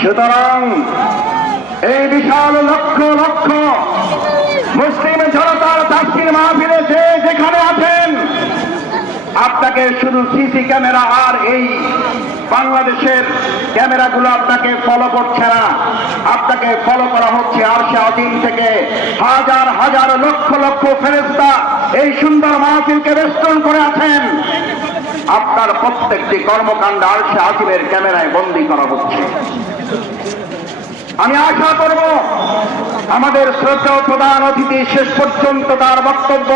সুতরাং এই বিশাল লক্ষ লক্ষ মুসলিম জনতার তাফসীর মাহফিলে যে যেখানে আছেন, আপনাকে শুধু সিসি ক্যামেরা আর এই বাংলাদেশের ক্যামেরাগুলো আপনাকে ফলো করছে না, আপনাকে ফলো করা হচ্ছে আরশে আজিম থেকে। হাজার হাজার লক্ষ লক্ষ ফেরেশতা এই সুন্দর মাহফিলকে বেষ্টন করে আছেন। আপনার প্রত্যেকটি কর্মকাণ্ড আরশে আজিমের ক্যামেরায় বন্দী করা হচ্ছে। আমি আশা করব আমাদের শ্রদ্ধেয় প্রধান অতিথি শেষ পর্যন্ত তার বক্তব্য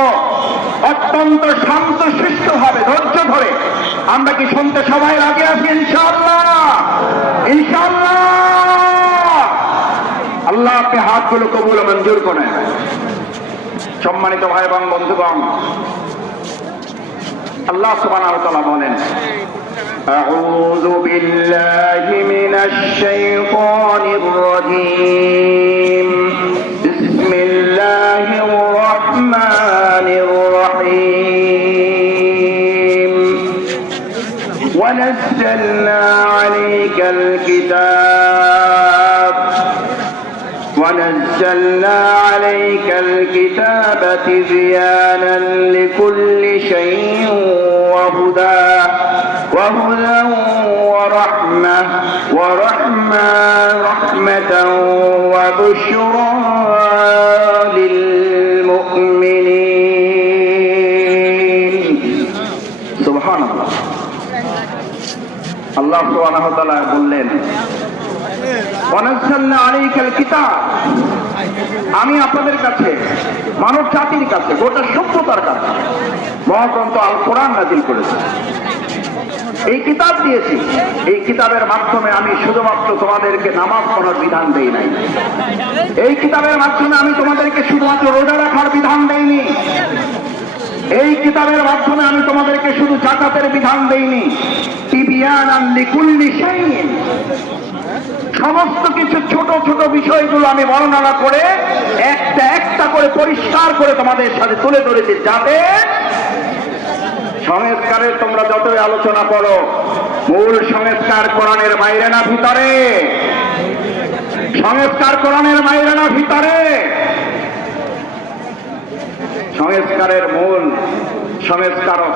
অত্যন্ত শান্ত শিষ্টভাবে ধৈর্য ধরে, আমরা কি শুনতে সবাই রাজি আছি? ইনশাআল্লাহ, ইনশাআল্লাহ। আল্লাহ আপনি হাতগুলো কবুল ও মঞ্জুর করেন। সম্মানিত ভাই এবং বন্ধুগণ, আল্লাহ সুবহানাহু ওয়া তাআলা বলেন, আউযু বিল্লাহি মিনাশ শাইতানির রাজীম, বিসমিল্লাহির রাহমানির রাহিম, ওয়া নাযালনা আলাইকাল কিতাব ونزلنا عليك الكتاب تبيانا لكل شيء وهدى ورحمة وبشرى للمؤمنين. سبحان الله. الله سبحانه وتعالى বললেন, ওয়ানাজ্জালনা আলাইকাল কিতাব, আমি আপনাদের কাছে, মানব জাতির কাছে, গোটা সভ্যতার কাছে মহাগ্রন্থ আল কোরআন নাযিল করেছি। এই কিতাব দিয়েছি। এই কিতাবের মাধ্যমে আমি শুধুমাত্র তোমাদেরকে নামাজ পড়ার বিধান দেই নাই। এই কিতাবের মাধ্যমে আমি তোমাদেরকে শুধুমাত্র রোজা রাখার বিধান দেইনি। এই কিতাবের মাধ্যমে আমি তোমাদেরকে শুধু যাকাতের বিধান দেইনি। তিবিয়ানান লিকুল্লি শাইইন, সমস্ত কিছু ছোট ছোট বিষয়গুলো আমি বর্ণনা করে একটা একটা করে পরিষ্কার করে তোমাদের সাথে তুলে ধরেছি, যাতে সংস্কারের তোমরা যতই আলোচনা করো, মূল সংস্কার কোরআনের বাইরে না ভিতরে? সংস্কার কোরআনের বাইরে না ভিতরে? সংস্কারের মূল সংস্কারক